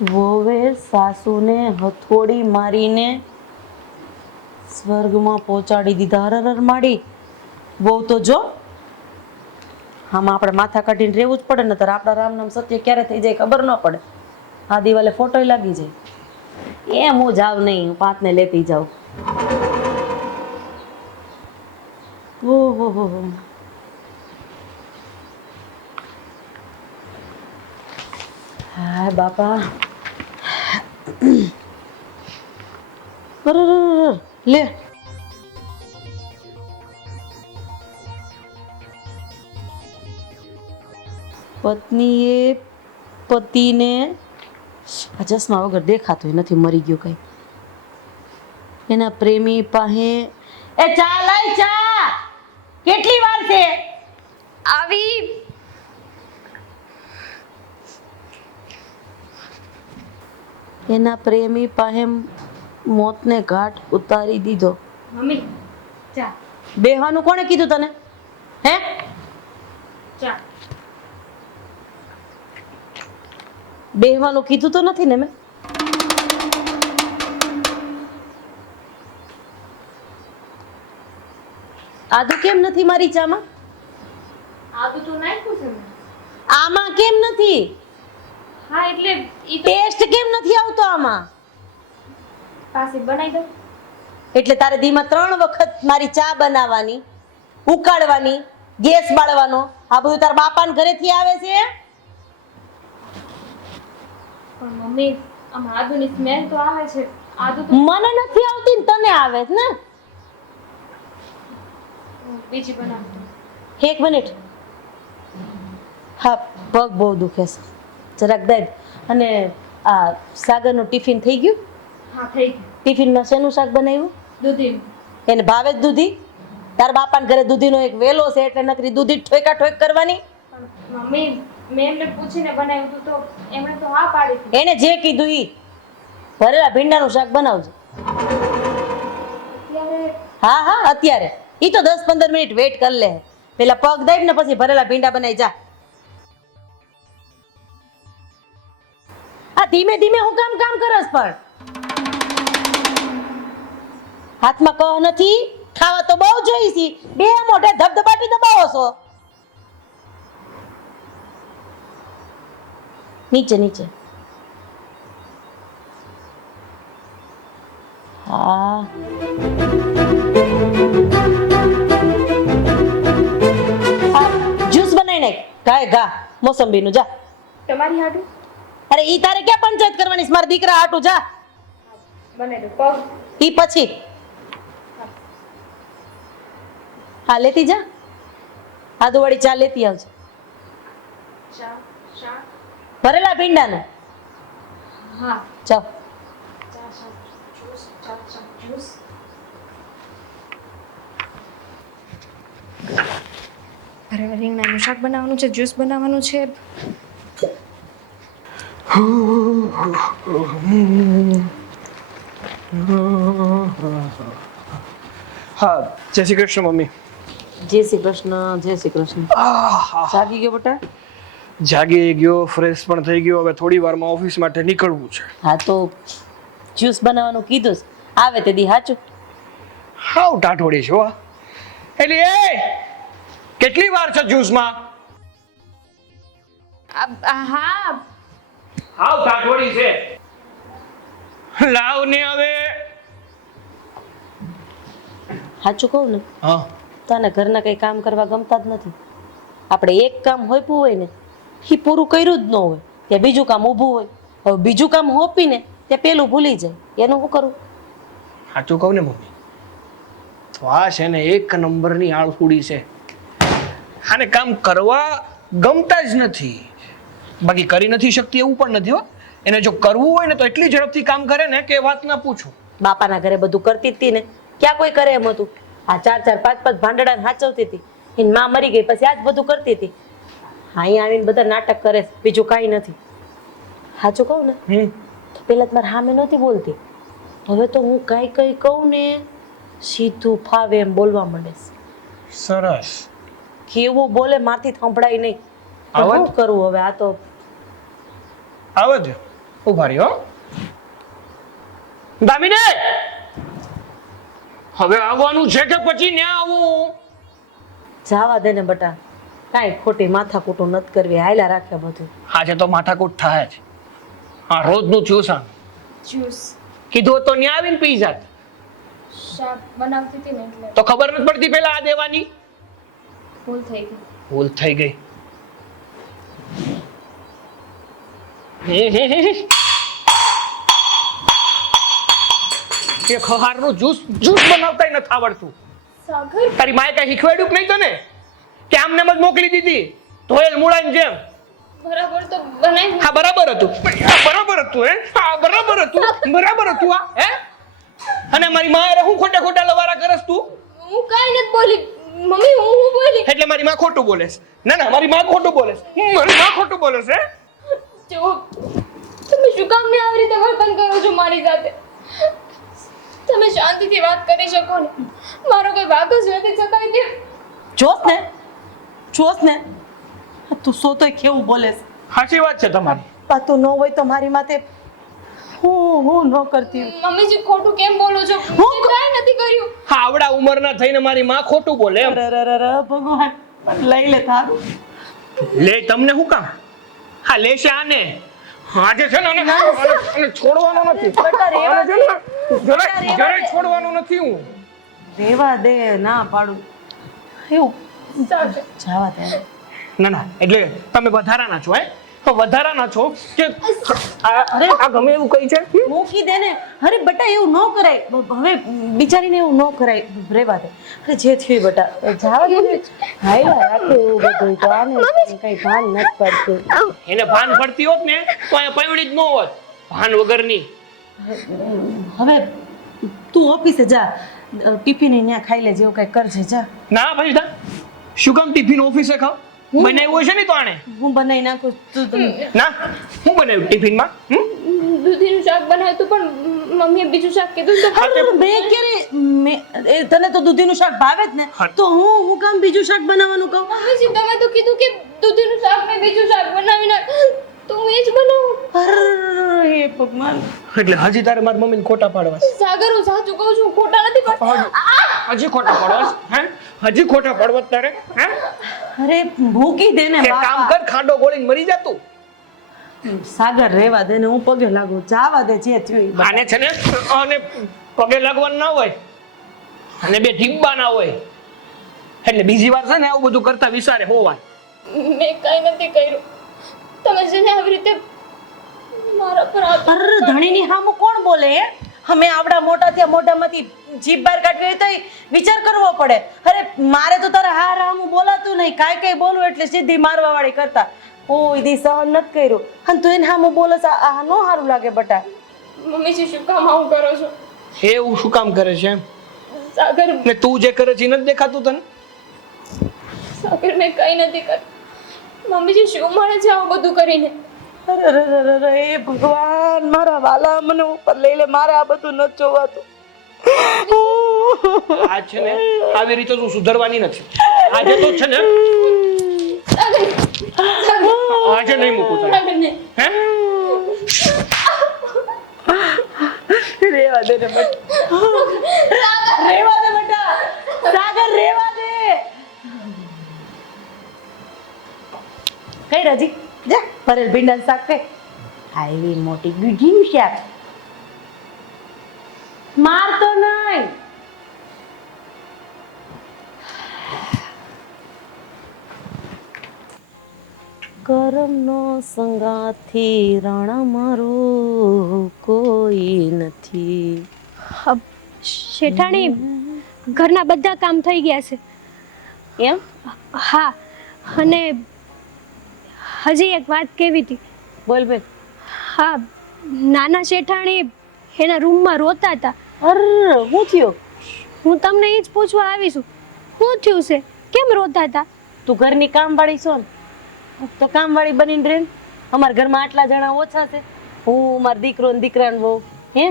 વોવે સાસુને હથોડી મારીને સ્વર્ગમાં પહોંચાડી દીધા. હરર માડી બહુ તો જો આમાં આપણે માથા કાઢીને રહેવું જ પડે ને, ત્યારે આપણા રામ નામ સત્ય ક્યારે થઈ જાય ખબર ન પડે. આ દિવાલે ફોટોય લાગી જાય. એમ હું જાવ નહીં, હું પાંચને લેતી જાઉં. ઓહો હો હો. હા બાપા. લે પત્નીએ પતિને આ ચશ્મા વગર દેખાતું નથી, મરી ગયો કઈ. એના પ્રેમી પાસે એ ચા લઈ, ચા કેટલી વાર છે આવી. એના પ્રેમી પાસે મોતને ઘાટ ઉતારી દીધો. મમ્મી ચા. બેહવાનું કોણે કીધું તને? હે ચા. બેહવાનું કીધું તો નથી ને મેં? આદુ કેમ નથી મારી ચામાં? આદુ તો નાખ્યું છે મેં. આમાં કેમ નથી? હા એટલે ઈ તો ટેસ્ટ કેમ નથી આવતો આમાં? પાસે બનાવી દો. એટલે તારે દીમાં 3 વખત મારી ચા બનાવવાની, ઉકાળવાની, ગેસ બાળવાનો, આ બધું તારા બાપાને ઘરેથી આવે છે? પણ મમ્મી આમ આદુની સ્મેલ તો આવે છે. આદુ તો મને નથી આવતી ને તને આવે છે ને. બીજી બનાવતો. એક મિનિટ. હા, પગ બહુ દુખે છે, જરાક દાબ. અને આ સાગરનું ટિફિન થઈ ગયું? હા થઈ ગયું. ટિફિનમાં શેનું શાક બનાવ્યું? દૂધી. એને ભાવે જ દૂધી? તારા બાપાને ઘરે દૂધીનો એક વેલો છે એટલે નકરી દૂધી ઠોકા ઠોક કરવાની. પણ મમ્મી મેં એમને પૂછીને બનાવ્યું હતું તો એમણે તો હા પાડી હતી. એને જે કીધું ઈ ભરેલા ભીંડાનું શાક બનાવજો. ત્યારે હા હા અત્યારે. ઈ તો 10-15 મિનિટ વેઇટ કરી લે. પેલા પગ દાબ ને પછી ભરેલા ભીંડા બનાવી જા. આ ધીમે ધીમે હું કામ કરસ પણ હાથમાં કહ નથી. ખાવા તો બહુ જોઈ છી, બે મોઢે ધબધબાટી દબાવો છો. નીચે નીચે. હા જ્યુસ બનાવી નાખ. ગાય ઘા મોસંબીનું જા. તમારી હાડું અરે ઈ તારે ક્યાં પંચાયત કરવાની છે? મારા દીકરા હાટું જા. બનાવી દો. પગ ઈ પછી હા લેતી જા. આદુવાળી ચા લેતી આવજે. ચા શાક. ભરેલા ભીંડાનું. હા ચાલ. ચા શાક જ્યુસ. ચા શાક જ્યુસ. અરે રીંગણાનું શાક બનાવવાનું છે, જ્યુસ બનાવવાનું છે. હા, જય શ્રી કૃષ્ણ મમ્મી. જય શ્રી કૃષ્ણ. જય શ્રી કૃષ્ણ. જાગી ગયો બેટા? જાગી ગયો, ફ્રેશ પણ થઈ ગયો. હવે થોડી વારમાં ઓફિસ માટે નીકળવું છે. હા તો જ્યુસ બનાવવાનું કીધું છે. આવે તે દી હાચું. હાવ ટાટોડી છો આ. એટલે એ કેટલી વાર છે જ્યુસમાં? હા હાવ ટાટોડી છે. લાવ ને હવે. હાચું કહું ને, હા, તને ઘરના કઈ કામ કરવા ગમતા જ નથી. આપણે એક કામ હોપ્યું હોય ને એ પૂરું કર્યું જ ન હોય, ત્યાં બીજું કામ ઊભું હોય. હવે બીજું કામ હોપીને ત્યાં પેલું ભૂલી જાય. એનું શું કરું? સાચું કહું ને મમ્મી, તો આ છે ને એક નંબરની આળસુડી છે. આને કામ કરવા ગમતા જ નથી. બાકી કરી નથી શકતી એવું પણ નથી હો. એને જો કરવું હોય ને તો એટલી ઝડપથી કામ કરે ને કે વાત ના પૂછો. બાપાના ઘરે બધું કરતી જ હતી ને, ક્યાં કોઈ કરે એમ હતું? આ 4-4, 5-5 ભાંડડાને હાચવતી હતી. એની માં મરી ગઈ પછી આ જ બધું કરતી હતી. અહીંયા આવીને બધા નાટક કરે છે, બીજું કાંઈ નથી. સાચું કહું ને, તો પેલા જ મારે સામે નહોતી બોલતી. હવે તો હું કાંઈ કઈ કહું ને સીધું ફાવે એમ બોલવા માંડે છે. સરસ. કેવું બોલે મારથી સંભળાય નહીં. આવા જ? શું કરવું હવે? આ તો આવે છે. ઉભા રહ્યો દામિની હવે આવવાનું છે કે પછી ન્યા આવું જાવા દે ને બટા, કાંઈ ખોટી માથાકૂટો નથી કરવી, હાયલા રાખે બધું. આજે તો માથાકૂટ થાય જ. હા રોજનું જ્યુસ જ્યુસ કીધું તો ન્યા આવીને પી જાત. શાક બનાવતી હતી ને એટલે તો ખબર નથી પડતી પેલા આ દેવાની. ભૂલ થઈ ગઈ. ભૂલ થઈ ગઈ. એ ખહારનું જ્યુસ બનાવતાય નથી આવડતું. સાગર તારી માએ કઈ શીખવાડ્યું કે નહીં તને કે આમને જ મોકલી દીધી ધોયેલ મૂળાની જેમ? બરાબર તો બનાવી. હા બરાબર હતું. આ બરાબર હતું હે? હા બરાબર હતું. બરાબર હતું આ હે? અને મારી માએ હું ખોટા ખોટા લવારા કરસ તું? હું કાઈ નથી બોલી મમ્મી, હું બોલી. એટલે મારી માં ખોટું બોલે છે? ના ના મારી માં ખોટું બોલે છે. મારી માં ખોટું બોલે છે. જો તમે શું કામ ને આવી રીતે વર્તન કરો છો મારી સાથે? તમે શાંતિથી વાત કરી શકો ને, મારો કોઈ વાંક જ નથી છતાંય તે જોસ ને તું સોતોય કેવું બોલે છે. સાચી વાત છે તમારી. પણ તું ન હોય તો મારી માથે હું ન કરતી. મમ્મીજી ખોટું કેમ બોલો છો? મેં કાંઈ નથી કર્યું. હા આવડા ઉંમરના થઈને મારી માં ખોટું બોલે એમ. ભગવાન લઈ લે થારું. લે તમને શું કામ? હા લેશે આને. આજે છે ને આને છોડવાનો નથી. બેટા રેવા આને છે ને જરાય છોડવાનો નથી હું. રેવા દે, ના પાડું એવું સાચું. જાવા દે. ના ના એટલે તમે વધારાના છો હે? વધારાના છો કે આ ગમે એવું કઈ છે? મૂકી દે ને. અરે બટા એવું ન કરાય, હવે બિચારીને એવું ન કરાય, રેવા દે. અરે જે થયું બટા જાવા દે ને. હાયલા રાખે એવું બધું તો આને કઈ ભાન નથી પડતું. એને ભાન પડતી હોત ને તો આ પૈવડી જ ન હોત ભાન વગરની. હવે તું ઓફિસે જા, ટિફિન ત્યાં ખાઈ લે, જેવું કઈ કરજે જા. ના ભાઈ દા શું કામ ટિફિન ઓફિસે ખાવ? બનાવ્યું હશે ને તો આને. હું બનાવી નાખું તું ના હું બનાવ્યું ટિફિનમાં? દૂધીનું શાક બનાવ્યું હતું પણ મમ્મીએ બીજું શાક કીધું તો મેં ક્યારે તને તો દૂધીનું શાક ભાવે જ ને, તો હું કામ બીજું શાક બનાવવાનું કહું? મમ્મીજી તમે તો કીધું કે દૂધીનું શાક મેં બીજું શાક બનાવી નાખ, તો હું એ જ બનાવું. અરે ભગવાન, એટલે હજી તારે મારી મમ્મીને ખોટા પાડવા છે? સાગર હું સાચું કહું છું, ખોટા નથી પડતા. હજી ખોટા પાડવા છે? હે હજી ખોટા પાડવા તારે? હે અરે મૂકી દે ને એક કામ કર, ખાંડો ગોળીને મરી જા તું. સાગર રેવા દે ને, હું પગે લાગુ, જાવા દે જે થયું. આને છે ને અને પગે લાગવાનું ના હોય અને બે ઢીંબા ના હોય એટલે બીજી વાર છે ને આવું બધું કરતા વિચારે હોવા. મેં કઈ નથી કર્યું. તમે છે ને આવી રીતે મારા પર અરે ધણીની હામું કોણ બોલે હે? અમે આવડા મોટા થયા, મોઢામાંથી જીભ બહાર કાઢવી હોય તો વિચાર કરવો પડે. અરે મારે તો તારા હાર હામું બોલાતું નહીં, કાંઈ કઈ બોલું એટલે સીધી મારવા વાળી કરતા. કોઈ દી સહન નથી કર્યું અને તું એને હામું બોલસ, આ નો સારું લાગે બટા. મમ્મીજી શું કામ આવું કરો છો? એવું શું કામ કરે છે એમ? સાગર ને તું જે કરે છે એ નથી દેખાતું તને? સાગર મેં કઈ નથી કર્યું. મમ્મીજી શું મળે છે આવું બધું કરીને? અરે એ ભગવાન, મારા વાલા મને ઉપર લઈ લે, મારે આ બધું નથી જોવાતું. આ છે ને આવી રીતે તું સુધરવાની નથી. આજે તો છે ને આજે નહીં મૂકું તને. હે રેવા દે ને બેટા, રેવા દે બેટા, સાગર રેવા દે. કઈ રાજી જા, ભરેલ ભીંડાનું શાક કઈ આવી મોટી ગુજીનું શાક. માર તો નહીં. કરમનો સંગાથી રાણા મારું કોઈ નથી. શેઠાણી, ઘરના બધા કામ થઈ ગયા છે. એમ? હા, અને હજી એક વાત કહેવી હતી. બોલ બેન. હા, નાના શેઠાણી એના રૂમમાં રોતા હતા. અરે શું થયું? હું તમને એ જ પૂછવા આવી છું, શું થયું છે, કેમ રોતા હતા? તું ઘરની કામવાળી છો ને, તો કામવાળી બનીને રહે. અમારા ઘરમાં આટલા જણા ઓછા છે, હું, મારો દીકરો ને દીકરાને બહુ, હે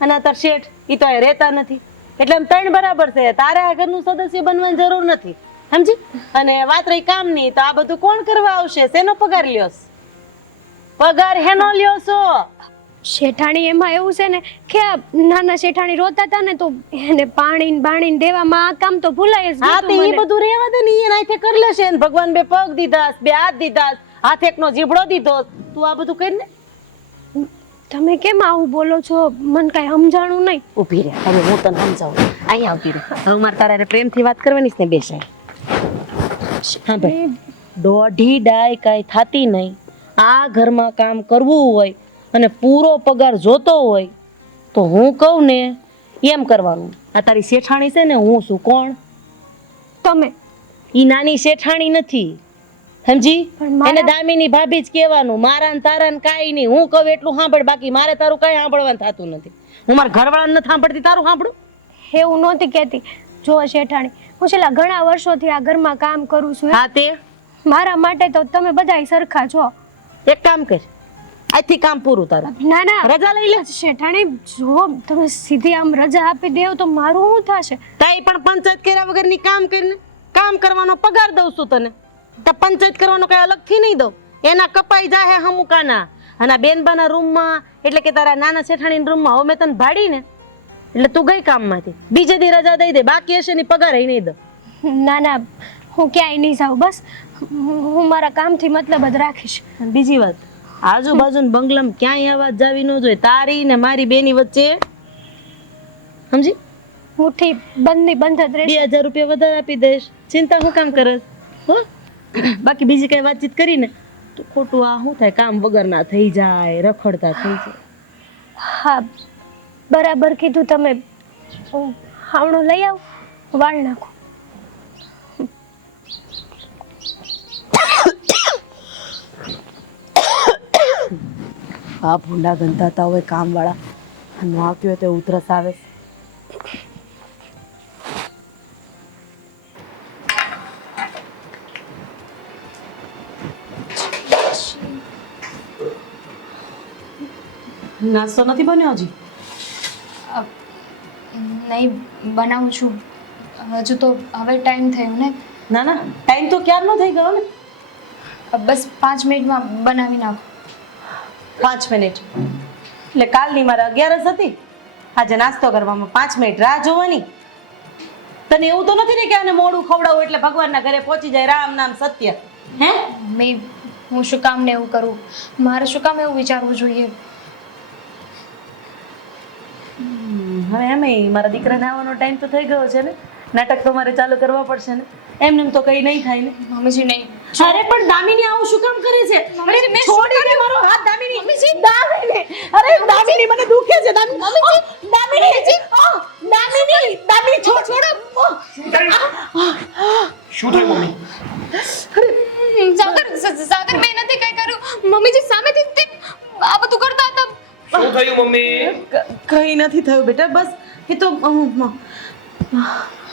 અને તાર શેઠ એ તો અહીં રહેતા નથી, એટલે આમ ત્રણ બરાબર છે. તારે આ ઘરનું સદસ્ય બનવાની જરૂર નથી, સમજી? અને વાત રહી કામની, તો આ બધું કોણ કરવા આવશે? શેનો પગાર લ્યો? પગાર હેનો લ્યો છો? શેઠાણી એમાં એવું છે ને કે આ નાના શેઠાણી રોતા હતા ને તો એને પાણી ને બાણી ને દેવામાં આ કામ તો ભૂલાય જ હા તે ગયું ઈ મને. બધું રહેવા દે ને ઈ નાઈથે કરી લેશે ને ભગવાન બે પગ દીધા બે હાથ દીધા હાથ એકનો જીભડો દીધો તું આ બધું કરી ને તમે કેમ આવું બોલો છો મને કઈ સમજાણું નહીં. ઊભી રહે હવે હું તને સમજાવું અહીંયા આવતી રહે હવે મારે તારા પ્રેમથી વાત કરવાની છે ને બેસાય હા ભાઈ દોઢી ડાય કાંઈ થાતી નહીં આ ઘરમાં કામ કરવું હોય અને પૂરો પગાર જોતો હોય તો હું કહું ને એમ કરવાનું આ તારી શેઠાણી છે ને હું શું કોણ તમે ઈ નાની શેઠાણી નથી સમજી પણ મારા- એને દામીની ભાભી જ કહેવાનું મારા ને તારા ને કાંઈ નહીં હું કહું એટલું સાંભળ બાકી મારે તારું કાંઈ સાંભળવાનું થતું નથી હું મારા ઘરવાળાને નથી સાંભળતી તારું સાંભળું એવું નહોતી કહેતી જો શેઠાણી હું છેલ્લા ઘણા વર્ષોથી આ ઘરમાં કામ કરું છું હા તે મારા માટે તો તમે બધાય સરખા છો. એક કામ કર આજથી કામ પૂરું તારું ના ના રજા લઈ લે શેઠાણી જો તમે સીધી આમ રજા આપી દેવ તો મારું શું થશે? તાઈ પણ પંચાયત કર્યા વગરની કામ કરીને કામ કરવાનો પગાર દઉં છું તને તો પંચાયત કરવાનો કઈ અલગથી નહીં દઉં એના કપાઈ જાય હમુકાના અને આ બેનબાના રૂમમાં એટલે કે તારા નાના શેઠાણીના રૂમમાં હવે મેં તને ભાડી ને એટલે તું ગઈ કામમાંથી બીજે દી રજા દઈ દે બાકી હશે ની પગાર ય નહીં દઉં ના ના હું ક્યાંય નહીં જાઉં બસ હું મારા કામથી મતલબ જ રાખીશ. અને બીજી વાત આજુબાજુના બંગલામાં ક્યાંય અવાજ જાવી ન જોઈએ તારી ને મારી બેની વચ્ચે સમજી મુઠ્ઠી બંધની બંધ જ રહેશે. 2000 રૂપિયા વધારે આપી દઈશ ચિંતા હું કામ કરે હો બાકી બીજી કઈ વાતચીત કરીને તો ખોટું આ શું થાય કામ વગરના થઈ જાય રખડતા થઈ જાય હા બરાબર કીધું તમે. હું હાવણો લઈ આવું વાળ નાખું. આ ભૂંડા ગંધાતા હોય કામવાળા અને આવતી હોય તો ઉધરસ આવે નાસ્તો નથી બન્યો હજી નહીં બનાવું છું હજુ તો હવે ટાઈમ થયો ને ના ના ટાઈમ તો ક્યારનો થઈ ગયો ને બસ 5 મિનિટમાં બનાવી નાખો 5 મિનિટ એટલે કાલની મારે 11 હતી આજે નાસ્તો કરવામાં 5 મિનિટ રાહ જોવાની તને એવું તો નથી ને કે આને મોડું ખવડાવું એટલે ભગવાનના ઘરે પહોંચી જાય રામ નામ સત્ય હે હું શું કામ ને એવું કરું મારે શું કામ એવું વિચારવું જોઈએ હવે એમ મારા દીકરાને આવવાનો ટાઈમ તો થઈ ગયો છે ને નાટક તો મારે ચાલુ કરવા પડશે ને એમને તો કઈ નહીં થાય ને મમ્મીજી નહીં અરે પણ દામિની આવું શું કામ કરે છે મમ્મીજી, મેં શું છોડી દે મારો હાથ દામિની દામિની અરે દામિની મને દુખે છે દામિની દામિની દામિની છોડ શું થયું મમ્મી સાગર મેં નથી કઈ કર્યું મમ્મીજી સામેથી તે આ બધું કરતા હતા શું થયું મમ્મી કઈ નથી થયું બેટા બસ એ તો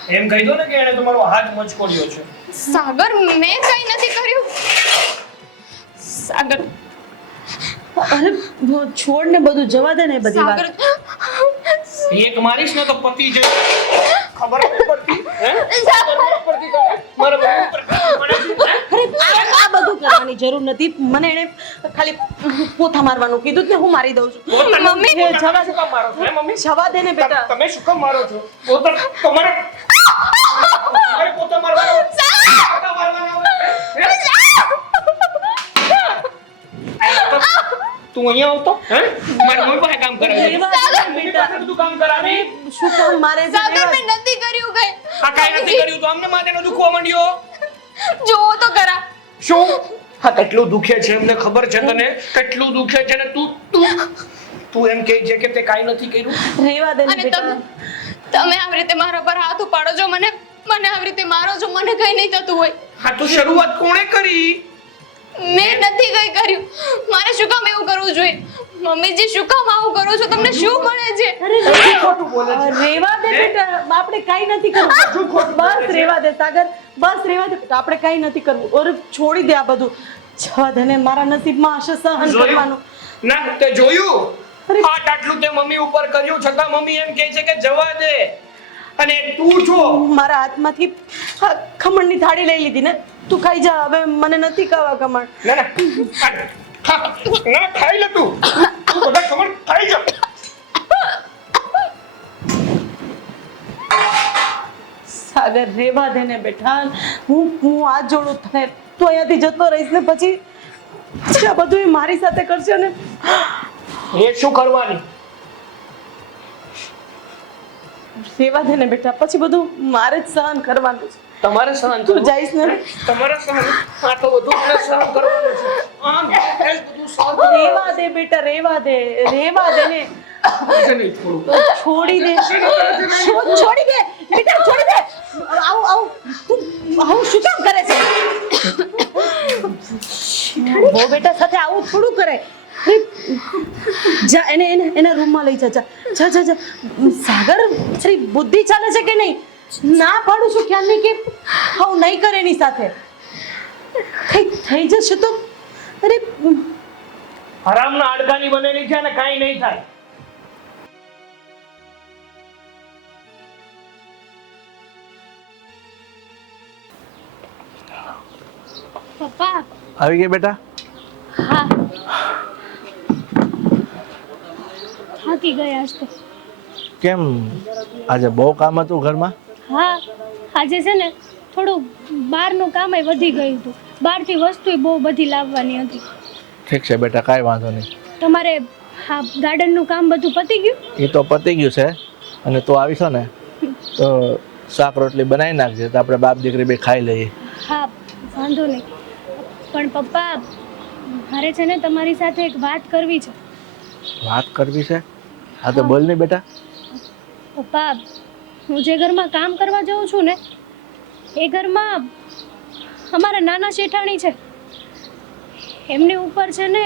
એમ કહી દો ને કે એને તમારો હાથ મચકોડ્યો છે સાગર મેં કઈ નથી કર્યું સાગર અરે છોડ ને બધું જવા દે ને બધી સાગર વાત એક મારીશ ને તો પતી જાય ખબર નથી પડતી હે ખબર નથી પડતી તને મારા મમ્મી ઉપર અરે આ બધું કરવાની જરૂર નથી મને એને ખાલી પોતા મારવાનું કીધું જ ને હું મારી દઉં છું મમ્મી જવા શું કામ મારો છો હે મમ્મી જવા દે ને બેટા તમે શું કામ મારો છો પોતા તમારે પોતા મારવાનો પોતા મારવાનો તું અહીંયા આવતો હે મારા મમ્મી પાસે કામ કરાવે છે મમ્મી પાસે બધું કામ કરાવે શું કામ મારે છે સાગર રેવા? મેં નથી કર્યું કઈ આ કાઈ નથી કર્યું તો અમને માથેનો દુખવા માંડ્યો જો તો કરા શું હા કેટલું દુખે છે એમને ખબર છે તને કેટલું દુખે છે ને તું એમ કહે છે કે તે કાઈ નથી કર્યું રેવા દે ને અને બેટા તમે આવી રીતે મારા પર હાથ ઉપાડો છો મને આવી રીતે મારો છો મને કઈ નહીં થતું હોય હા તો શરૂઆત કોણે કરી મેં નથી કઈ કર્યું મારે શું કામ એવું કરવું જોઈએ મમ્મીજી શું કામ આવું કરો છો તમને શું મળે છે અરે ખોટું બોલે છે રેવા દે બેટા આપણે કાઈ નથી કરવું બસ રેવા દે સાગર બસ રેવા દે બેટા આપણે કાઈ નથી કરવું ઓર છોડી દે આ બધું જવા દે ને મારા નસીબમાં હશે સહન કરવાનું ના તે જોયું આટલું તે મમ્મી ઉપર કર્યું છતાં મમ્મી એમ કહે છે કે જવા દે અને તું છો મારા હાથમાંથી ખમણની થાળી લઈ લીધી ને તું ખાઈ જા હવે મને નથી ખાવા ખમણ ના ના ખાઈ લે તું બધા ખબર ખાઈ જા. સાગર રેવા દે ને બેટા. હું આ જોડું થાય તું અહીંયાથી જતો રહીશ ને પછી આ બધું એ મારી સાથે કરશે ને. એ શું કરવાની? રેવા દે ને બેટા, પછી બધું મારે જ સહન કરવાનું છે. તમારે સહન તું કરવું. જઈશ ને તમારે સહન આ તો બધું મને સહન કરવાનું છે. આમ બધું સહન રેવા દે બેટા, રેવા દે ને. છે નહીં થોડું. છોડી દે, છોડી દે બેટા, છોડી દે. આવું તું આવું શું કામ કરે છે? બહુ બેટા સાથે આવું થોડું કરે. જા એના રૂમમાં લઈ જા. સાગર શ્રી બુદ્ધિ ચાલે છે કે નહીં? ના પાડું છું ખ્યાલ નહીં કે આવું નહીં કરે એની સાથે. કઈ થઈ જશે તો અરે હરામના હાડકાની બનેલી છે ને કાંઈ નહીં થાય. પપ્પા. આવી ગઈ બેટા? હા, થાકી ગયા આજ તો. કેમ આજે બહુ કામ હતું ઘરમાં? હા, આજે છે ને થોડું બહારનું કામ વધી ગયું હતું. બહારથી વસ્તુ બહુ બધી લાવવાની હતી. ઠીક છે બેટા, કાંઈ વાંધો નહીં. તમારે હા ગાર્ડનનું કામ બધું પતી ગયું? એ તો પતી ગયું છે અને તું આવી છો ને તો શાક રોટલી બનાવી નાખજે તો આપણે બાપ દીકરી બે ખાઈ લઈએ. હા, વાંધો નહીં. પણ પપ્પા, મારે છે ને તમારી સાથે એક વાત કરવી છે. વાત કરવી છે? હા તો બોલ નહીં બેટા. પપ્પા, હું જે ઘરમાં કામ કરવા જાઉં છું ને એ ઘરમાં અમારા નાના શેઠાણી છે. એમની ઉપર છે ને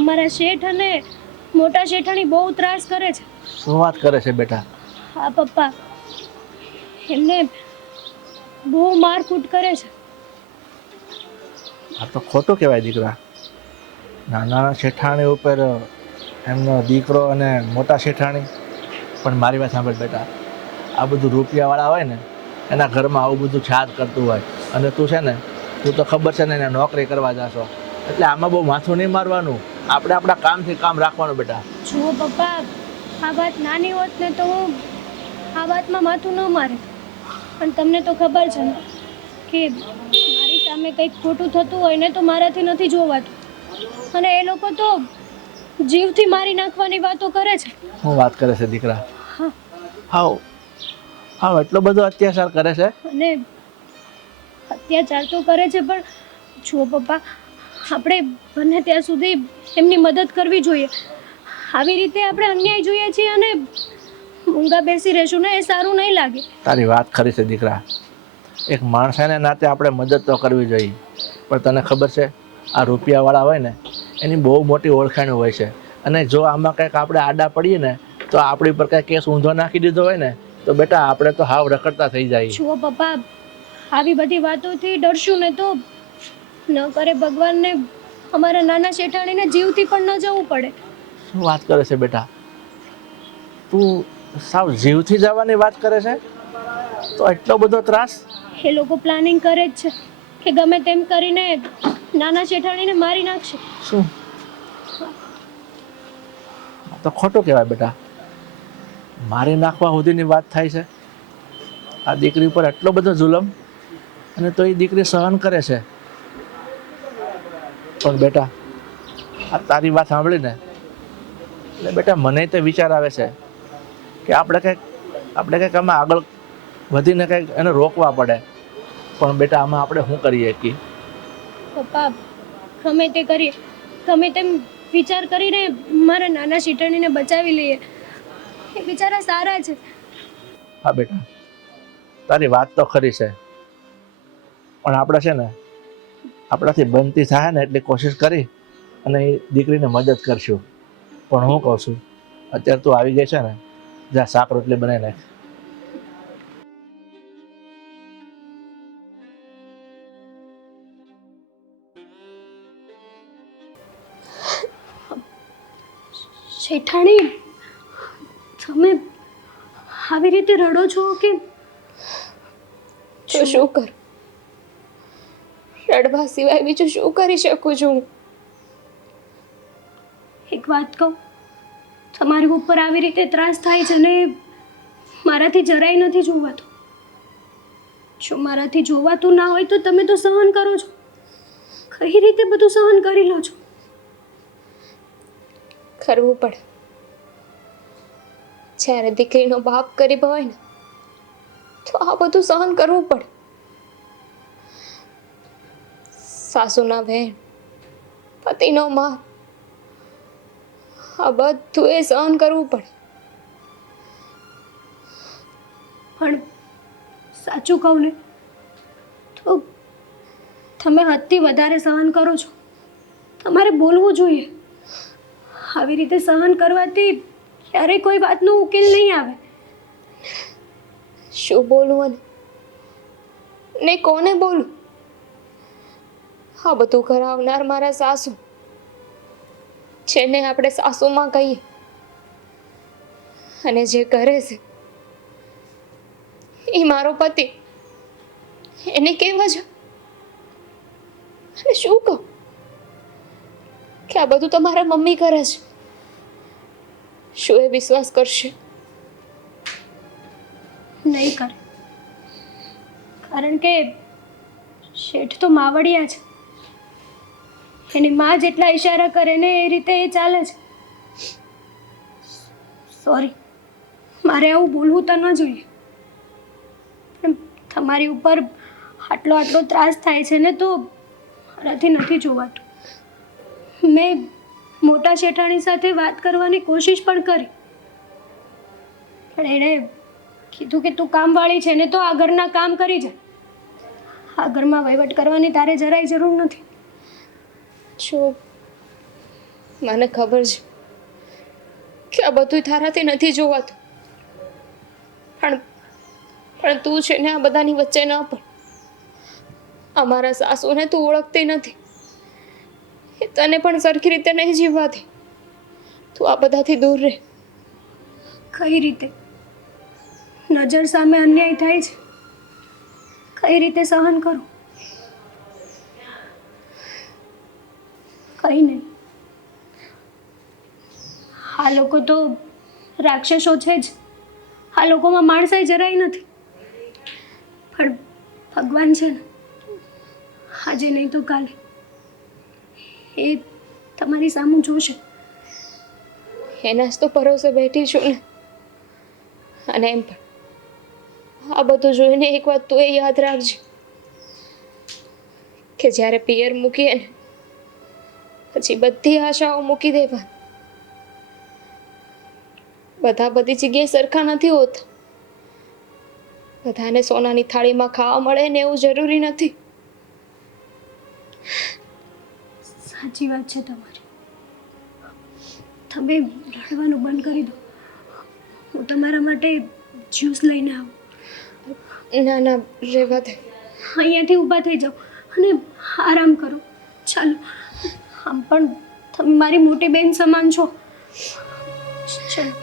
અમારા શેઠ અને મોટા શેઠાણી બહુ ત્રાસ કરે છે. શું વાત કરે છે બેટા? હા પપ્પા, એમને બહુ મારકૂટ કરે છે. આ તો ખોટું કહેવાય દીકરા. નાના શેઠાણી ઉપર એમનો દીકરો અને મોટા શેઠાણી. પણ મારી વાત સાંભળ બેટા, આ બધું રૂપિયાવાળા હોય ને એના ઘરમાં આવું બધું છાદ કરતું હોય અને તું છે ને તું તો ખબર છે ને એને નોકરી કરવા જાશો એટલે આમાં બહુ માથું નહીં મારવાનું. આપણે આપણા કામથી કામ રાખવાનું બેટા. જુઓ પપ્પા, આ વાત નાની હોત ને તો હું આ વાતમાં માથું ન મારે. પણ તમને તો ખબર છે ને કે મારી સામે કંઈક ખોટું થતું હોય ને તો મારાથી નથી જોવાતું. અને એ લોકો તો જીવથી મારી નાખવાની વાતો કરે છે. શું વાત કરે છે દીકરા? હા, હાવ હાવ એટલો બધો અત્યાચાર કરે છે? અને અત્યાચાર તો કરે છે પણ જુઓ પપ્પા, આપણે બને ત્યાં સુધી એમની મદદ કરવી જોઈએ. આવી રીતે આપણે અન્યાય જોઈએ છીએ અને ઊંઘા બેસી રહેશું ને એ સારું નહીં લાગે. તારી વાત ખરી છે દીકરા. એક માણસને નાતે આપણે મદદ તો કરવી જોઈએ પણ તને ખબર છે આ રૂપિયાવાળા હોય ને એની બહુ મોટી ઓળખાણ હોય છે અને જો આમાં કંઈક આપણે આડા પડીએ ને તો આપણી પર કંઈ કેસ ઊંધો નાખી દીધો હોય ને તો બેટા આપણે તો હાવ રખડતા થઈ જાય. જુઓ પપ્પા, આવી બધી વાતોથી ડરશું ને તો ન કરે ભગવાનને અમારા નાના શેઠાણીને જીવથી પણ ન જવું પડે. શું વાત કરે છે બેટા? તું સાવ જીવથી જવાની વાત કરે છે? તો એટલો બધો ત્રાસ? એ લોકો પ્લાનિંગ કરે જ છે કે ગમે તેમ કરીને નાના શેઠાણીને મારી નાખશે. શું? આ તો ખોટું કહેવાય બેટા. મારી નાખવા સુધીની વાત થાય છે. આ દીકરી ઉપર એટલો બધો જુલમ અને તો એ દીકરી સહન કરે છે. પણ બેટા આ તારી વાત સાંભળીને એટલે બેટા મને તો વિચાર આવે છે કે આપણે કંઈક આમાં આગળ વધીને કંઈક એને રોકવા પડે. પણ બેટા આમાં આપણે શું કરીએ કે પપ્પા, ગમે તે કરીએ, ગમે તેમ વિચાર કરીને મારા નાના શેઠાણીને બચાવી લઈએ. એ બિચારા સારા છે. હા બેટા, તારી વાત તો ખરી છે પણ આપણે છે ને આપણાથી બનતી થાય ને એટલી કોશિશ કરી અને એ દીકરીને મદદ કરશું. પણ હું કહું છું અત્યારે તું આવી ગઈ છે ને, જ્યાં શાક રોટલી બનાવી નાખ. શેઠાણી, તમે આવી રીતે રડો છો કે? શું કરું? રડવા સિવાય બીજું શું કરી શકું છું? એક વાત કહું, તમારી ઉપર આવી રીતે ત્રાસ થાય છે ને મારાથી જરાય નથી જોવાતું. જો મારાથી જોવાતું ના હોય તો તમે તો સહન કરો છો. કઈ રીતે બધું સહન કરી લો છો? કરવું પડે. જ્યારે દીકરીનો બાપ ગરીબ હોય ને તો આ બધું સહન કરવું પડે. સાસુના બહેન, પતિનો માં, આ બધું એ સહન કરવું પડે. પણ સાચું કહું ને તો તમે હદથી વધારે સહન કરો છો. તમારે બોલવું જોઈએ. આવી રીતે સહન કરવાથી ક્યારેય કોઈ વાતનો ઉકેલ નહીં આવે. શું બોલવું ને કોને બોલું? આ બધું કરાવનાર મારા સાસુ, જેને આપણે સાસુમાં કહીએ, અને જે કરે છે એ મારો પતિ. એને કેવા છે અને શું કહું કે આ બધું તો મારા મમ્મી કરે છે. શું એ વિશ્વાસ કરશે? નહીં કરે. કારણ કે શેઠ તો માવડિયા છે. એની માં જેટલા ઈશારા કરે ને એ રીતે એ ચાલે છે. સોરી, મારે આવું બોલવું તો ન જોઈએ. પણ તમારી ઉપર આટલો ત્રાસ થાય છે ને તો મારાથી નથી જોવાતું. મેં મોટા શેઠાણી સાથે વાત કરવાની કોશિશ પણ કરી, પણ એણે કીધું કે તું કામવાળી છે ને તો આ ઘરના કામ કરી જા. આ ઘરમાં વહીવટ કરવાની તારે જરાય જરૂર નથી. જો મને ખબર છે કે આ બધું તારાથી નથી જોવાતું, પણ તું છે ને આ બધાની વચ્ચે ન પડ. અમારા સાસુને તું ઓળખતી નથી, એ તને પણ સરખી રીતે નહીં જીવવા દે. તું આ બધાથી દૂર રહે. કઈ રીતે? નજર સામે અન્યાય થાય છે, કઈ રીતે સહન કરું? કઈ નહીં. આ લોકો તો રાક્ષસો છે જ. આ લોકોમાં માણસાઈ જરાય નથી. પણ ભગવાન છે ને, આજે નહીં તો કાલે એ તમારી સામું જોશે. એના જ તો ભરોસે બેઠી છું ને. અને એમ પણ આ બધું જોઈને એક વાત તું એ યાદ રાખજે કે જ્યારે પિયર મૂકીએ ને પછી બધી આશાઓ મૂકી દેવાની. બધા બધી જગ્યાએ સરખા નથી હોતા. બધાને સોનાની થાળીમાં ખાવા મળે ને એવું જરૂરી નથી. સાચી વાત છે તમારી. તમે રડવાનું બંધ કરી દો. હું તમારા માટે જ્યુસ લઈને આવું. ના ના, રહેવા દે. અહીંયાથી ઊભા થઈ જાઓ અને આરામ કરો. ચાલો. આમ પણ તમે મારી મોટી બહેન સમાન છો. ચાલો.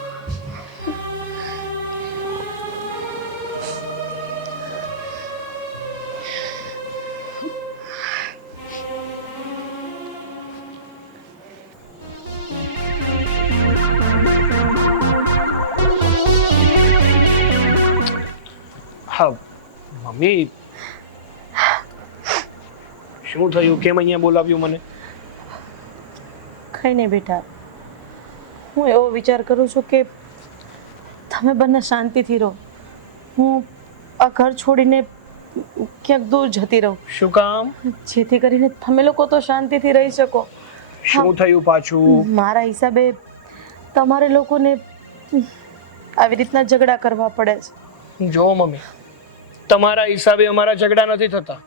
હા મમ્મી, શું થયું? કેમ અહીંયા બોલાવ્યું મને? કંઈ નહીં બેટા, હું એવો વિચાર કરું છું કે તમે બંને શાંતિથી રહો. હું આ ઘર છોડીને ક્યાંક દૂર જતી રહું, શું કામ? જેથી કરીને તમે લોકો તો શાંતિથી રહી શકો. શું થયું પાછું? મારા હિસાબે તમારે લોકોને આવી રીતના ઝઘડા કરવા પડે છે. જો મમ્મી, તમારા હિસાબે અમારા ઝઘડા નથી થતા.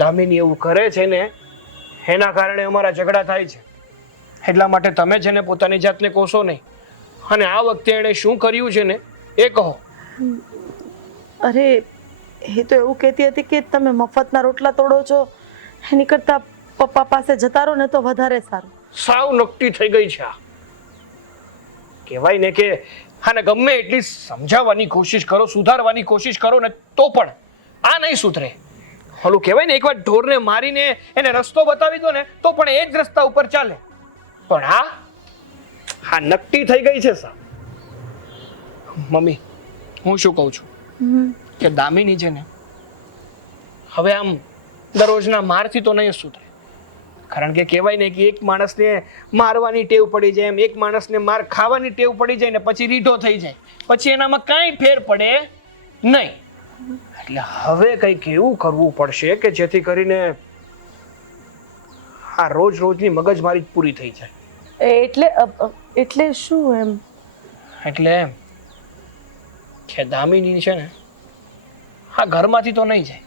દામિની એવું કરે છે ને એના કારણે અમારા ઝઘડા થાય છે. એટલા માટે તમે છે ને પોતાની જાતને કોસો નહીં. અને આ વખતે એણે શું કર્યું છે ને એ કહો. અરે એ તો એવું કહેતી હતી કે તમે મફતના રોટલા તોડો છો, એની કરતા પપ્પા પાસે જતા રહો ને તો વધારે સારું. સાવ નકટી થઈ ગઈ છે આ. કહેવાય ને કે આને ગમે એટલી સમજાવવાની કોશિશ કરો, સુધારવાની કોશિશ કરો ને તો પણ આ નહીં સુધરે. ઓલું કહેવાય ને એકવાર ઢોરને મારીને એને રસ્તો બતાવી દો ને તો પણ એ જ રસ્તા ઉપર ચાલે. પણ હા નક્કી થઈ ગઈ છે સા. મમ્મી હું શું કહું છું કે દામિની છે ને હવે આમ દરરોજના મારથી તો નહીં સુધરે. કારણ કે કહેવાય ને કે એક માણસને મારવાની ટેવ પડી જાય એમ એક માણસને માર ખાવાની ટેવ પડી જાય ને પછી રીઢો થઈ જાય પછી એનામાં કાંઈ ફેર પડે નહીં. એટલે હવે કંઈક એવું કરવું પડશે કે જેથી કરીને આ રોજની મગજમારી જ પૂરી થઈ જાય. એટલે શું એમ? એટલે એમ કે દામિની છે ને આ ઘરમાંથી તો નહીં જાય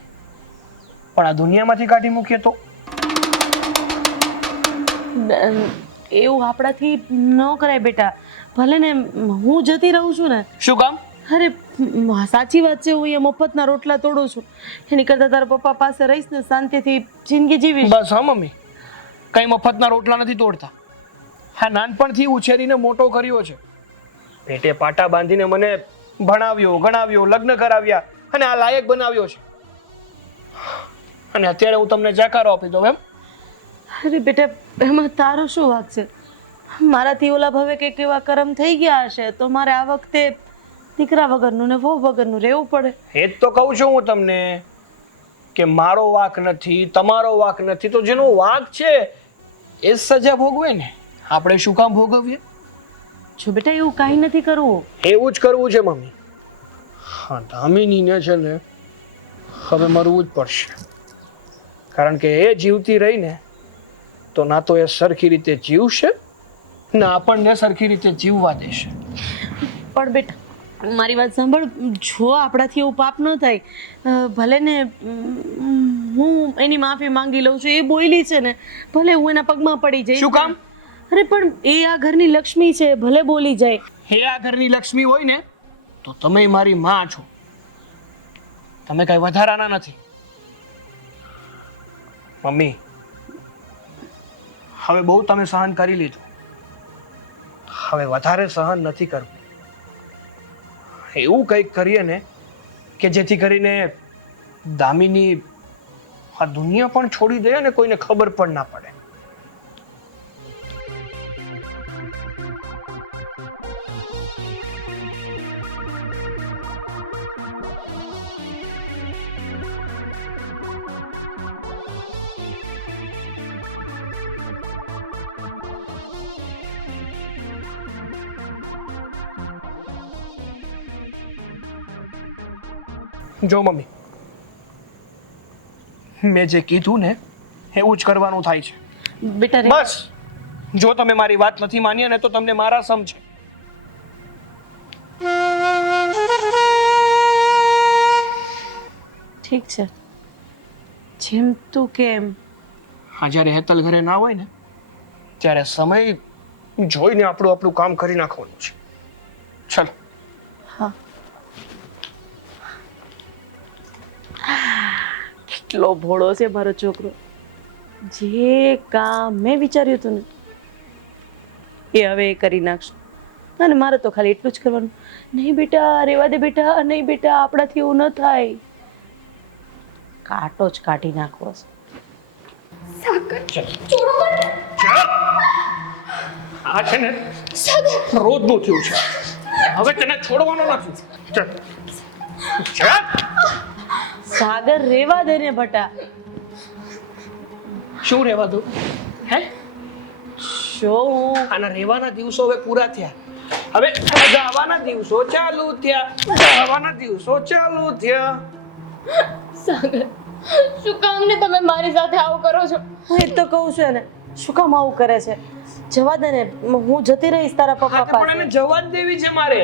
પણ આ દુનિયામાંથી કાઢી મૂકીએ તો એવું આપણાથી ન કરાય બેટા. ભલે ને હું જતી રહું છું ને. શું કામ? અરે સાચી વાત છે, હું અહીંયા મફતના રોટલા તોડું છું એની કરતાં તારા પપ્પા પાસે રહીશ ને શાંતિથી જિંદગી જીવીશ. બસ હા મમ્મી, કઈ મફતના રોટલા નથી તોડતા. હા નાનપણથી ઉછેરીને મોટો કર્યો છે, પેટે પાટા બાંધીને મને ભણાવ્યો ગણાવ્યો લગ્ન કરાવ્યા અને આ લાયક બનાવ્યો છે અને અત્યારે હું તમને જાકારો આપી દઉં એમ? અરે બેટા એમાં તારો શું વાંક છે? મારાથી ઓલા ભવે કંઈક એવા કરમ થઈ ગયા હશે તો મારે આ વખતે દીકરા વગરનું ને વહુ વગરનું રહેવું પડે. એ જ તો કહું છું હું તમને કે મારો વાંક નથી તમારો વાંક નથી, તો જેનો વાંક છે એ જ સજા ભોગવે ને, આપણે શું કામ ભોગવીએ? જો બેટા એવું કાંઈ નથી કરવું. એવું જ કરવું છે મમ્મી. હા દામિનીને છે ને હવે મરવું જ પડશે, કારણ કે એ જીવતી રહીને તો ના તો એ સરખી રીતે જીવશે ના આપણને સરખી રીતે જીવવા દેશે. પણ બેટા મારી વાત સાંભળ, જો આપણાથી એવું પાપ ન થાય, ભલે ને હું એની માફી માંગી લઉં છું, એ બોયલી છે ને ભલે હું એના પગમાં પડી જઈશ. શું કામ? અરે પણ એ આ ઘરની લક્ષ્મી છે, ભલે બોલી જાય. હે આ ઘરની લક્ષ્મી હોય ને તો તમે મારી માં છો, તમે કઈ વધારાના નથી. મમ્મી હવે બહુ તમે સહન કરી લીધું, હવે વધારે સહન નથી કરવું. એવું કંઈક કરીએ ને કે જેથી કરીને દામિની આ દુનિયા પણ છોડી દે અને કોઈને ખબર પણ ના પડે. જો મમ્મી, મેં જે કીધું ને એવું જ કરવાનું થાય છે. બેટા બસ જો તમે મારી વાત નથી માની ને તો તમને મારા સમ છે. ઠીક છે, જેમ તું કેમ. હા જ્યારે હેતલ ઘરે ના હોય ને ત્યારે સમય જોઈને આપણું કામ કરી નાખવાનું છે. ચલો. હા કેટલો ભોળો છે મારો છોકરો. જે કામ મેં વિચાર્યું હતું ને એ હવે એ કરી નાખશે અને મારે તો ખાલી એટલું જ કરવાનું. નહીં બેટા રેવા દે બેટા, નહીં બેટા આપણાથી એવું ન થાય. કાંટો જ કાઢી નાખવો છે. આ છે ને રોજનું થયું છે, હવે તને છોડવાનો નથી. ચાલ. ચાલ. સાગર રેવા દે ને બટા. શું રહેવા દઉં? હે શું આના રહેવાના દિવસો હવે પૂરા થયા, હવે ગાવાના દિવસો ચાલુ થયા, ગાવાના દિવસો ચાલુ થયા. સાગર શું કામ ને તમે મારી સાથે આવું કરો છો? હું એ તો કહું છું એને, શું કામ આવું કરે છે? જવા દે ને, હું જતી રહીશ તારા પપ્પા હા, પણ એને પાસે. જવા જ દેવી છે મારે.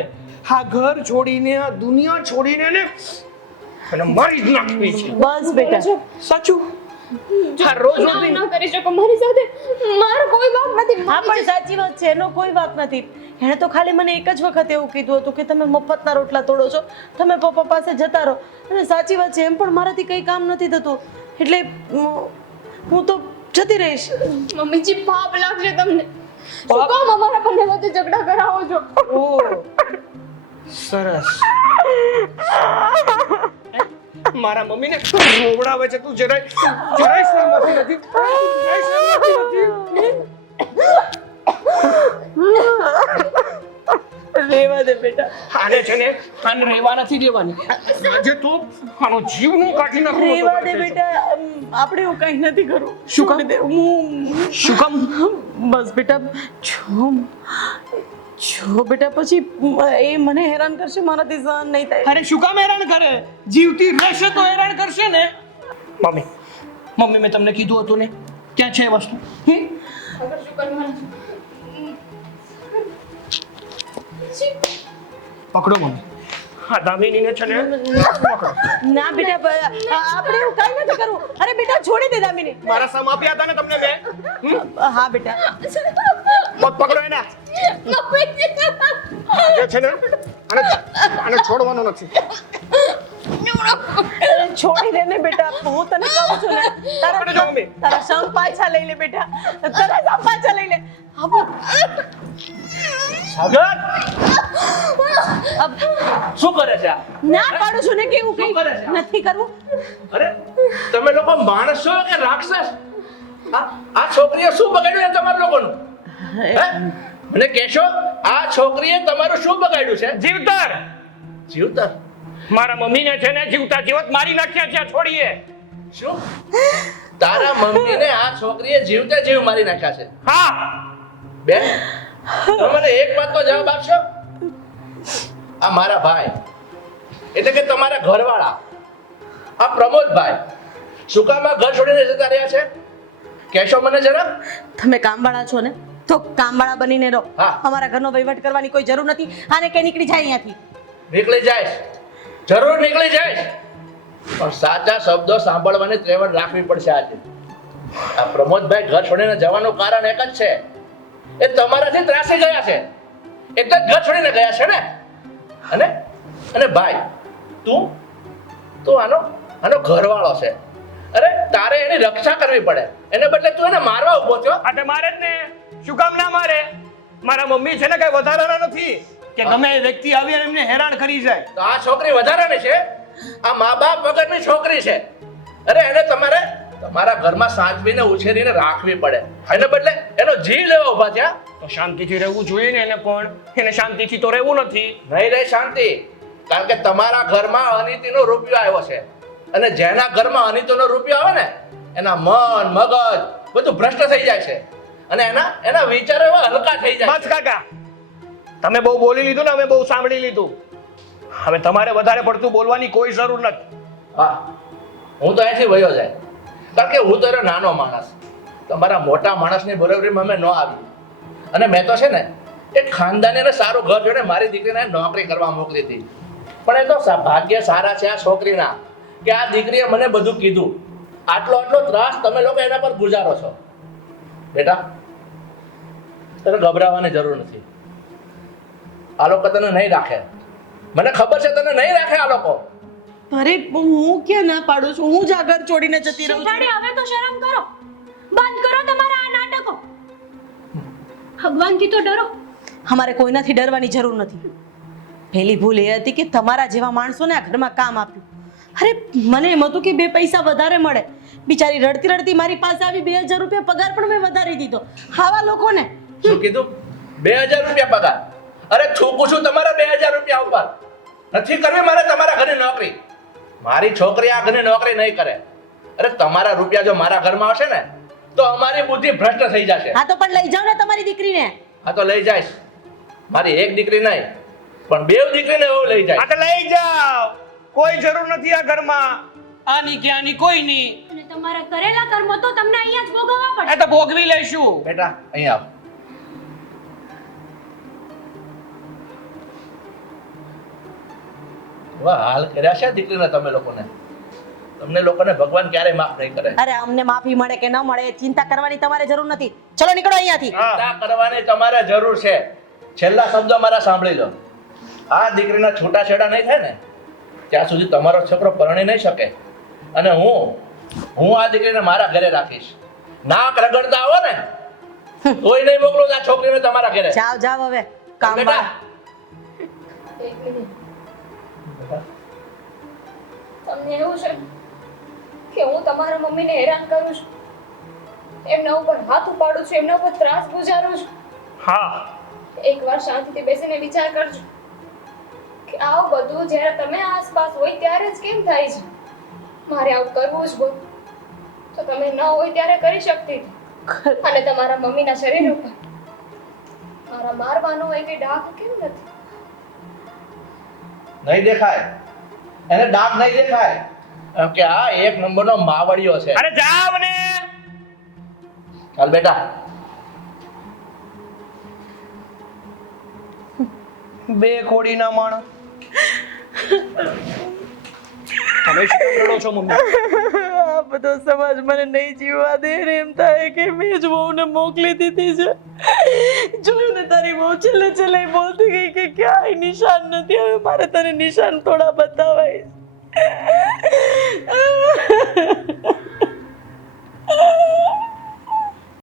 આ ઘર છોડીને આ દુનિયા છોડીને ને અને મારી જ નાખવી છે. બસ બેટા. સાચું? આ રોજ કામ ન કરી શકો મારી સાથે, મારો કોઈ વાંક નથી. હા પણ સાચી વાત છે, એનો કોઈ વાંક નથી. એણે તો ખાલી મને એક જ વખત એવું કીધું હતું કે તમે મફતના રોટલા તોડો છો, તમે પપ્પા પાસે જતા રહો. અને સાચી વાત છે, એમ પણ મારાથી કંઈ કામ નથી થતું, એટલે હું તો જતી રહીશ. મમ્મીજી પાપ લાગશે તમને. શું કામ અમારા બંને વચ્ચે ઝઘડા કરાવો છો? ઓ સરસ. મારા મમ્મીને રોવડાવે છે તું, જરાય સહમતી નથી. જરાય સહમતી નથી. રેવા દે બેટા આને છે ને આને રહેવા નથી દેવાની. આજે તો આનો જીવ નું કાઢી નાખવો તો રેવા દે પડે છે. બેટા આપણે એવું કંઈ નથી કરવું શું કામ? છોડી દે. હું શું કામ? બસ બેટા જો બેટા પછી એ મને હેરાન કરશે, મારાથી સહન નહીં થાય. અરે શું કામ હેરાન કરે? જીવતી રહેશે તો હેરાન કરશે ને. મમ્મી મેં તમને કીધું હતું ને, ક્યાં છે એ વસ્તુ? ખબર શું કરવાનું પકડો મમ્મી. હા દામિનીને છે ને પકડો. ના બેટા આપણે એવું કંઈ નથી કરવું. અરે બેટા છોડી દે દામિની. મારા સમ આપ્યા હતા ને તમને મેં. હા બેટા મત પકડો એને. જે છે ને આને છોડવાનું નથી. છોડી દે ને બેટા, હું તને કહું છું ને પકડજો મમ્મી. તારા સમ પાછા લઈ લે બેટા, તારા સમ પાછા લઈ લે. સાગર શું કરે છે આ? ના પાડું છું ને કે એવું શું કરે છે? કંઈ નથી કરવું. અરે તમે લોકો માણસ છો કે રાક્ષસ? આ છોકરીએ શું બગાડ્યું છે તમારા લોકોનું? હે? મને કહેશો આ છોકરીએ તમારું શું બગાડ્યું છે? જીવતર. જીવતર? મારા મમ્મીને છે ને જીવતા જીવત મારી નાખ્યા છે આ છોડીએ. શું? તારા મમ્મીને આ છોકરીએ જીવતા જીવ મારી નાખ્યા છે? હા. બેન તમે મને એક વાતનો જવાબ આપશો? આ મારા ભાઈ એટલે કે તમારા ઘરવાળા આ પ્રમોદભાઈ શું કામ આ ઘર છોડીને જતા રહ્યા છે? કહેશો મને જરા. તમે કામવાળા છો ને તો કામવાળા બનીને રહો. હા. અમારા ઘરનો વહીવટ કરવાની કોઈ જરૂર નથી. આને કે નીકળી જાય અહીંયાથી. નીકળી જાય, જરૂર નીકળી જાય, પણ સાચા શબ્દો સાંભળવાની ત્રેવડ રાખવી પડશે. આજે આ પ્રમોદભાઈ ઘર છોડીને જવાનું કારણ એક જ છે, એ તમારાથી ત્રાસી ગયા છે એટલે જ ઘર છોડીને ગયા છે ને. અને ભાઈ તું આનો ઘરવાળો છે. અરે તારે એની રક્ષા કરવી પડે, એને બદલે તું એને મારવા ઊભો થયો. આટે મારે જ ને. શું કામ ના મારે? મારા મમ્મી છે ને કઈ વધારાના નથી કે ગમે એ વ્યક્તિ આવી અને એમને હેરાન કરી જાય. તો આ છોકરી વધારાની છે, આ મા બાપ વગરની છોકરી છે. અરે એને તમારા ઘરમાં સાચવીને ઉછેરીને રાખવી પડે, એને બદલે એનો જીવ લેવા ઉભા થયા. તો શાંતિથી રહેવું જોઈએ ને એને પણ. એને શાંતિથી તો રહેવું નથી. નહીં રહે શાંતિ, કારણ કે તમારા ઘરમાં અનિતિનો રૂપિયો આવ્યો છે, અને જેના ઘરમાં અનિતિનો રૂપિયો આવે ને એના મન મગજ બધું ભ્રષ્ટ થઈ જાય છે, અને એના વિચારો એવા હલકા થઈ જાય. બસ કાકા, તમે બહુ બોલી લીધું ને, અમે બહુ સાંભળી લીધું. હવે તમારે વધારે પડતું બોલવાની કોઈ જરૂર નથી. હા, હું તો અહીંથી વયો જાય, કારણ કે હું તો એનો નાનો માણસ, તમારા મોટા માણસની બરોબરીમાં અમે ન આવી. અને મેં તો છે ને એક ખાનદાની અને સારું ઘર જોડે મારી દીકરીને નોકરી કરવા મોકલી હતી, પણ એ તો ભાગ્ય સારા છે આ છોકરીના કે આ દીકરીએ મને બધું કીધું. આટલો ત્રાસ તમે લોકો એના પર ગુજારો છો. બેટા તને ગભરાવાની જરૂર નથી, આ લોકો તને નહીં રાખે, મને ખબર છે તને નહીં રાખે આ લોકો. અરે હું ક્યાં ના પાડું છું, હું જ આ ઘર છોડીને જતી રહું છું. શેઠાણી, હવે તો શરમ કરો, બંધ કરો તમારા આ નાટકો. ભગવાનથી તો ડરો. અમારે કોઈનાથી ડરવાની જરૂર નથી. પહેલી ભૂલ એ હતી કે તમારા જેવા માણસોને આ ઘરમાં કામ આપ્યું. અરે મને એમ હતું કે 2 પૈસા વધારે મળે. બિચારી રડતી રડતી મારી પાસે આવી, 2000 રૂપિયા પગાર પણ મેં વધારી દીધો. આવા લોકોને શું કીધું? 2000 રૂપિયા પગાર? અરે છોકું છું તમારા 2000 રૂપિયા ઉપર. નથી કરવી મારે તમારા ઘરે નોકરી. મારી છોકરી આ ઘરે નોકરી નહીં કરે. અરે તમારા રૂપિયા જો મારા ઘરમાં આવશે ને તો અમારી બુદ્ધિ ભ્રષ્ટ થઈ જશે. હા તો પણ લઈ જાઓ ને તમારી દીકરીને. હા તો લઈ જાય, મારી એક દીકરી નહીં પણ 2 દીકરીને એવું લઈ જાય. આ તો લઈ જાઓ, કોઈ જરૂર નથી આ ઘરમાં આની કે આની કોઈની. અને તમારા કરેલા કર્મો તો તમને અહીંયા જ ભોગવવા પડે. એ તો ભોગવી લઈશું. બેટા અહીંયા આવ. વાહ, હાલ કર્યા છે દીકરીને તમે લોકોને. તમને લોકોને ભગવાન ક્યારેય માફ નહીં કરે. અરે અમને માફી મળે કે ન મળે એ ચિંતા કરવાની તમારે જરૂર નથી. ચલો નીકળો અહીંયાથી. ચિંતા કરવાની તમારે જરૂર છે. છેલ્લા શબ્દો મારા સાંભળી લો. આ દીકરીના છૂટાછેડા નહીં થાય ને ત્યાં સુધી તમારો છોકરો પરણી નહીં શકે, અને હું આ દીકરીને મારા ઘરે રાખીશ. નાક રગડતા આવો ને તોય નહીં મોકલું આ છોકરીને તમારા ઘરે. જાઓ જાઓ હવે કામ. બેટા એક મિનિટ. તમને એવું છે કે હું તમારા મમ્મીને હેરાન કરું છું, એમના ઉપર હાથ ઉપાડું છું, એમના ઉપર ત્રાસ ગુજારું છું? હા, એકવાર શાંતિથી બેસીને વિચાર કરજો. આવું બધું જ્યારે તમે આસપાસ હોય ત્યારે જ કેમ થાય છે? મારે આવું કરવું જ હોય તો તમે ન હોય ત્યારે કરી શકતી હતી. અને તમારા મમ્મીના શરીર ઉપર મારા મારવાનો હોય કે ડાઘ કેમ નથી? નહીં દેખાય એને ડાઘ નહીં દેખાય એમ કે આ એક નંબરનો માવડિયો છે. અરે જાવ ને. ચાલ બેટા. બે ખોડીના માણસ. તમે શું રડો છો મમ્મી? આ બધો સમાજ મને નહીં જીવવા દે ને એમ થાય કે મેં જ વહુને મોકલી દીધી છે. જોયું ને તારી બહુ છેલ્લે છેલ્લે બોલતી ગઈ કે ક્યાંય નિશાન નથી. હવે મારે તને નિશાન થોડા બતાવાય.